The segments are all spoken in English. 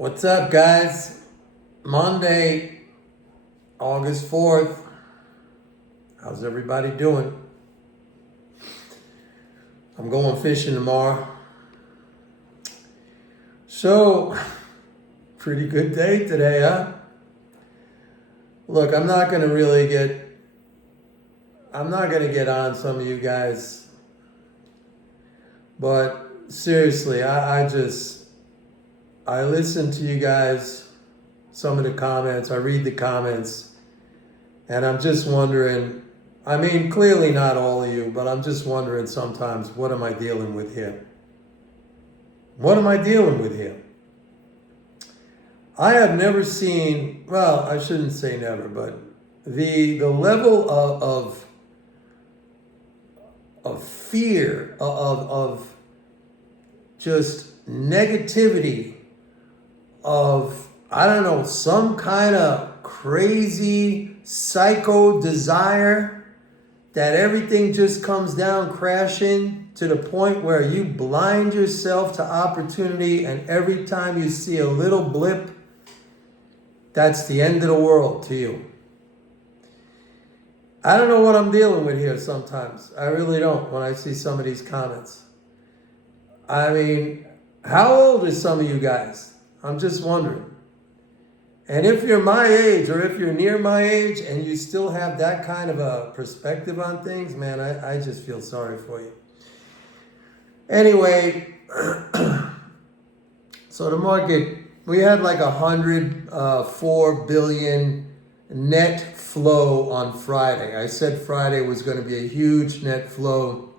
What's up, guys? Monday, August 4th. How's everybody doing? I'm going fishing tomorrow. So, pretty good day today, huh? Look, I'm not going to get on some of you guys. But seriously, I listen to you guys, some of the comments, I read the comments, and I'm just wondering, I mean, clearly not all of you, but I'm just wondering sometimes, what am I dealing with here? What am I dealing with here? I have never seen, well, I shouldn't say never, but the level of fear, of just negativity, of, I don't know, some kind of crazy psycho desire that everything just comes down crashing to the point where you blind yourself to opportunity, and every time you see a little blip, that's the end of the world to you. I don't know what I'm dealing with here sometimes. I really don't when I see some of these comments. I mean, how old is some of you guys? I'm just wondering. And if you're my age, or if you're near my age and you still have that kind of a perspective on things, man, I just feel sorry for you. Anyway, so the market, we had like 104 billion net flow on Friday. I said Friday was going to be a huge net flow.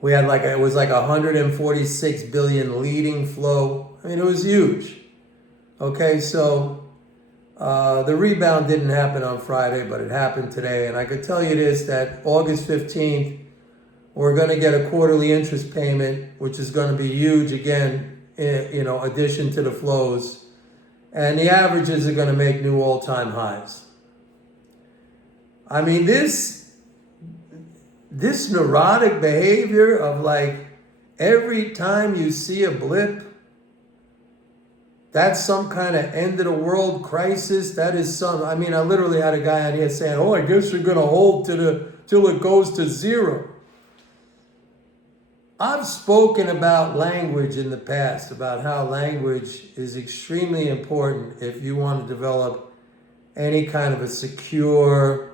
We had it was like 146 billion leading flow. I mean, it was huge. Okay, so the rebound didn't happen on Friday, but it happened today. And I could tell you this, that August 15th, we're going to get a quarterly interest payment, which is going to be huge again, addition to the flows. And the averages are going to make new all-time highs. I mean, this neurotic behavior of like every time you see a blip, that's some kind of end of the world crisis. That is I mean, I literally had a guy out here saying, oh, I guess you're going to hold till it goes to zero. I've spoken about language in the past, about how language is extremely important if you want to develop any kind of a secure,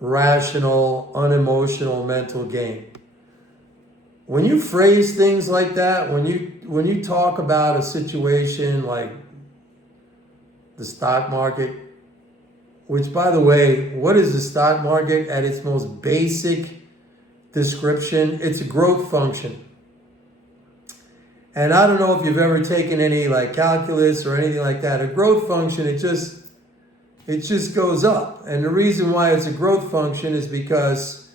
rational, unemotional mental game. When you phrase things like that, when you talk about a situation like the stock market, which, by the way, what is the stock market at its most basic description? It's a growth function. And I don't know if you've ever taken any like calculus or anything like that. A growth function, it just goes up. And the reason why it's a growth function is because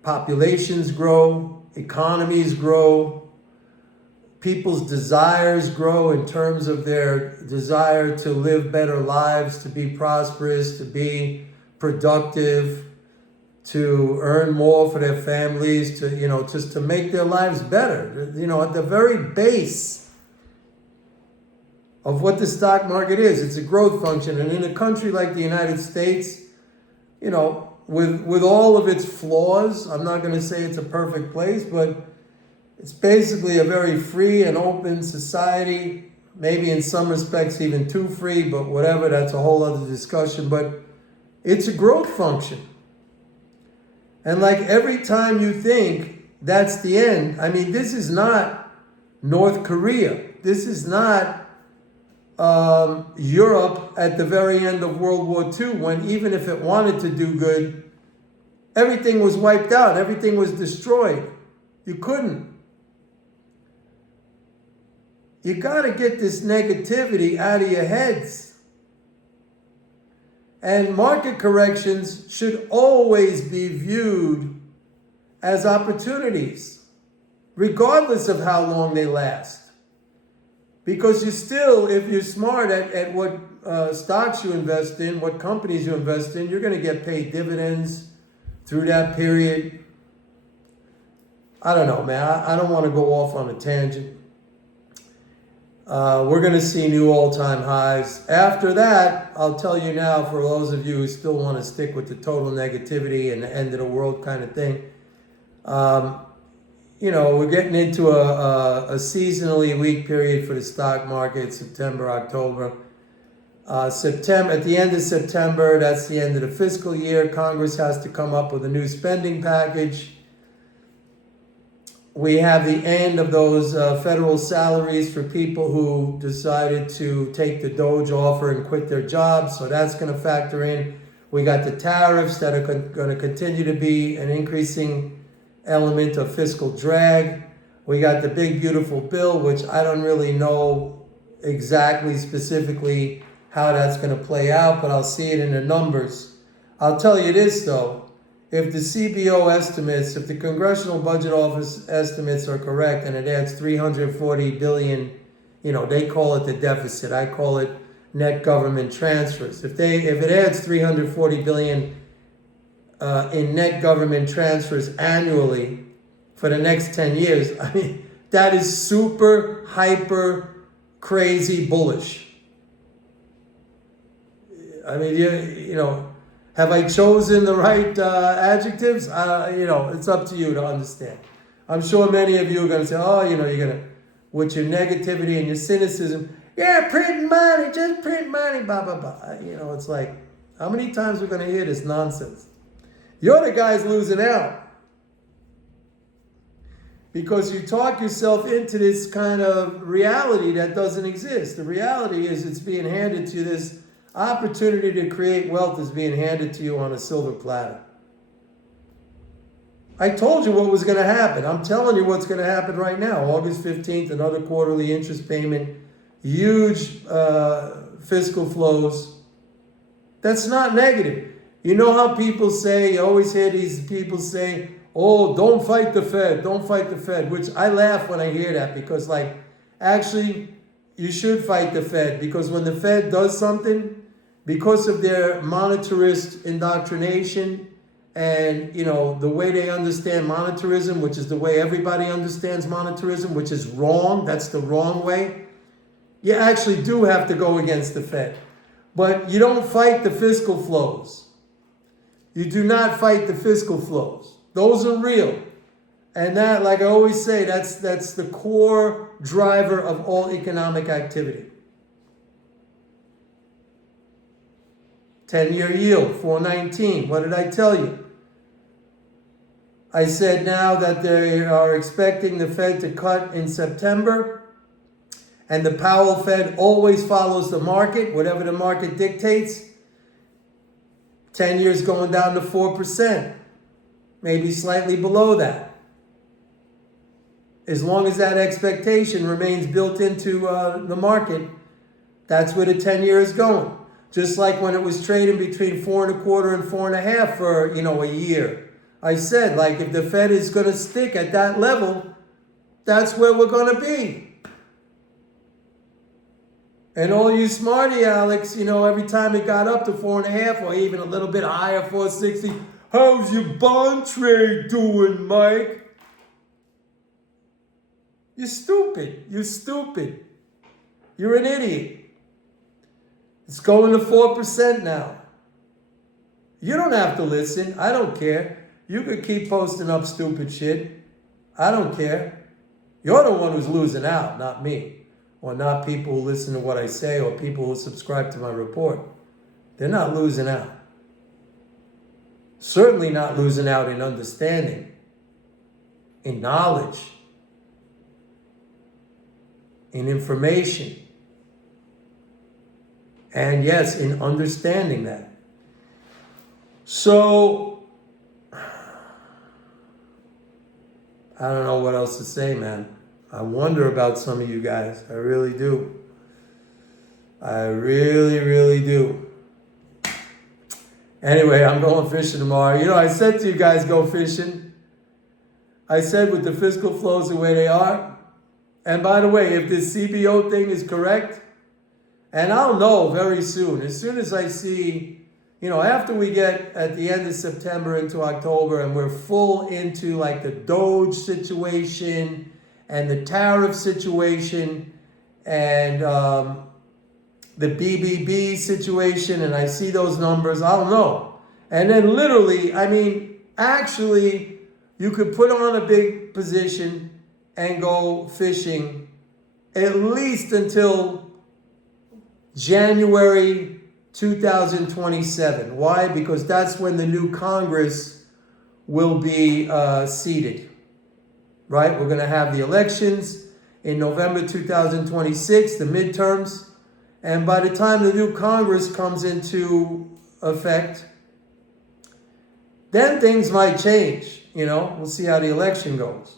populations grow, economies grow, people's desires grow in terms of their desire to live better lives, to be prosperous, to be productive, to earn more for their families, to, just to make their lives better. At the very base of what the stock market is, it's a growth function. And in a country like the United States, with all of its flaws, I'm not going to say it's a perfect place, but it's basically a very free and open society, maybe in some respects even too free, but whatever, that's a whole other discussion. But it's a growth function. And like every time you think that's the end, I mean, this is not North Korea. This is not Europe at the very end of World War II, when even if it wanted to do good, everything was wiped out. Everything was destroyed. You couldn't. You got to get this negativity out of your heads. And market corrections should always be viewed as opportunities, regardless of how long they last. Because you still, if you're smart at what stocks you invest in, what companies you invest in, you're going to get paid dividends through that period. I don't know, man. I don't want to go off on a tangent. We're going to see new all-time highs. After that, I'll tell you now, for those of you who still want to stick with the total negativity and the end of the world kind of thing, we're getting into a seasonally weak period for the stock market, September, October. September, at the end of September, that's the end of the fiscal year. Congress has to come up with a new spending package. We have the end of those federal salaries for people who decided to take the Doge offer and quit their jobs. So that's going to factor in. We got the tariffs that are going to continue to be an increasing element of fiscal drag. We got the big, beautiful bill, which I don't really know exactly, specifically how that's going to play out, but I'll see it in the numbers. I'll tell you this, though. If the CBO estimates, if the Congressional Budget Office estimates are correct and it adds 340 billion, they call it the deficit. I call it net government transfers. If it adds 340 billion in net government transfers annually for the next 10 years, I mean, that is super, hyper, crazy bullish. I mean, have I chosen the right adjectives? It's up to you to understand. I'm sure many of you are going to say, you're going to, with your negativity and your cynicism, print money, just print money, blah, blah, blah. It's like, how many times we're going to hear this nonsense? You're the guys losing out. Because you talk yourself into this kind of reality that doesn't exist. The reality is it's being handed to you. This opportunity to create wealth is being handed to you on a silver platter. I told you what was going to happen. I'm telling you what's going to happen right now. August 15th, another quarterly interest payment, huge fiscal flows. That's not negative. You know how people say, you always hear these people say, don't fight the Fed, don't fight the Fed, which I laugh when I hear that because, actually, you should fight the Fed because when the Fed does something, because of their monetarist indoctrination and, the way they understand monetarism, which is the way everybody understands monetarism, which is wrong, that's the wrong way, you actually do have to go against the Fed. But you don't fight the fiscal flows. You do not fight the fiscal flows. Those are real. And that, like I always say, that's the core driver of all economic activity. 10-year yield, 4.19. What did I tell you? I said now that they are expecting the Fed to cut in September, and the Powell Fed always follows the market, whatever the market dictates. 10 years going down to 4%, maybe slightly below that. As long as that expectation remains built into the market, that's where the 10-year is going. Just like when it was trading between 4.25 and 4.5 for, a year. I said, if the Fed is going to stick at that level, that's where we're going to be. And all you smarty Alex, every time it got up to 4.5 or even a little bit higher, 4.60, how's your bond trade doing, Mike? You're stupid. You're stupid. You're an idiot. It's going to 4% now. You don't have to listen. I don't care. You could keep posting up stupid shit. I don't care. You're the one who's losing out, not me. Or not people who listen to what I say or people who subscribe to my report. They're not losing out. Certainly not losing out in understanding, in knowledge, in information. And yes, in understanding that. So, I don't know what else to say, man. I wonder about some of you guys. I really do. I really, really do. Anyway, I'm going fishing tomorrow. I said to you guys, go fishing. I said with the fiscal flows the way they are. And by the way, if this CBO thing is correct, and I'll know very soon as I see, after we get at the end of September into October and we're full into the Doge situation and the tariff situation and the BBB situation, and I see those numbers, I don't know. And then literally, I mean, actually, you could put on a big position and go fishing at least until January 2027. Why? Because that's when the new Congress will be seated, right? We're going to have the elections in November 2026, the midterms. And by the time the new Congress comes into effect, then things might change, you know. We'll see how the election goes.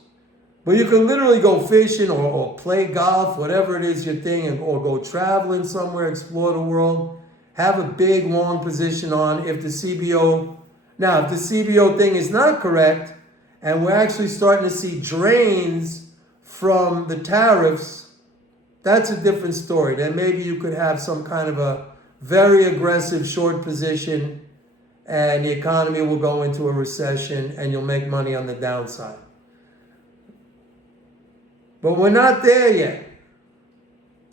But you can literally go fishing or play golf, whatever it is your thing, or go traveling somewhere, explore the world, have a big, long position on if the CBO... Now, if the CBO thing is not correct, and we're actually starting to see drains from the tariffs, that's a different story. Then maybe you could have some kind of a very aggressive short position, and the economy will go into a recession, and you'll make money on the downside. But we're not there yet.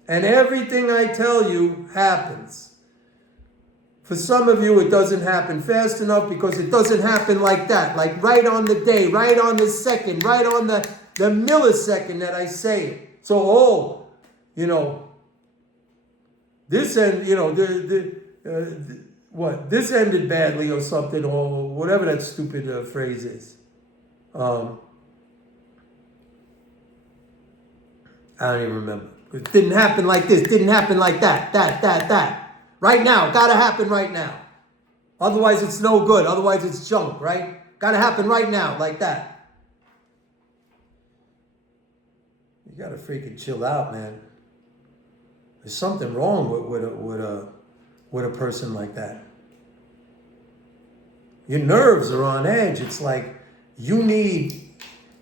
And everything I tell you happens. For some of you, it doesn't happen fast enough because it doesn't happen like that. Like right on the day, right on the second, right on the millisecond that I say it. So, this this ended badly or something, or whatever that stupid phrase is. I don't even remember. It didn't happen like this, didn't happen like that. Right now, gotta happen right now. Otherwise it's no good, otherwise it's junk, right? Gotta happen right now, like that. You gotta freaking chill out, man. There's something wrong with a person like that. Your nerves are on edge. It's like you need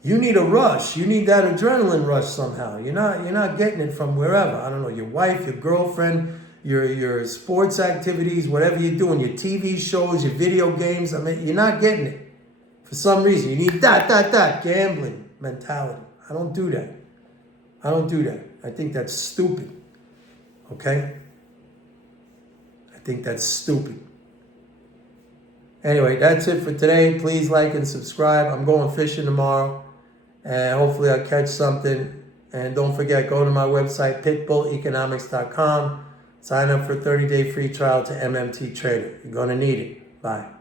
a rush. You need that adrenaline rush somehow. You're not getting it from wherever. I don't know, your wife, your girlfriend, your sports activities, whatever you're doing, your TV shows, your video games. I mean, you're not getting it. For some reason, you need that gambling mentality. I don't do that. I think that's stupid. Okay? I think that's stupid. Anyway, that's it for today. Please like and subscribe. I'm going fishing tomorrow, and hopefully I'll catch something. And don't forget, go to my website, pitbulleconomics.com. Sign up for a 30-day free trial to MMT Trader. You're going to need it. Bye.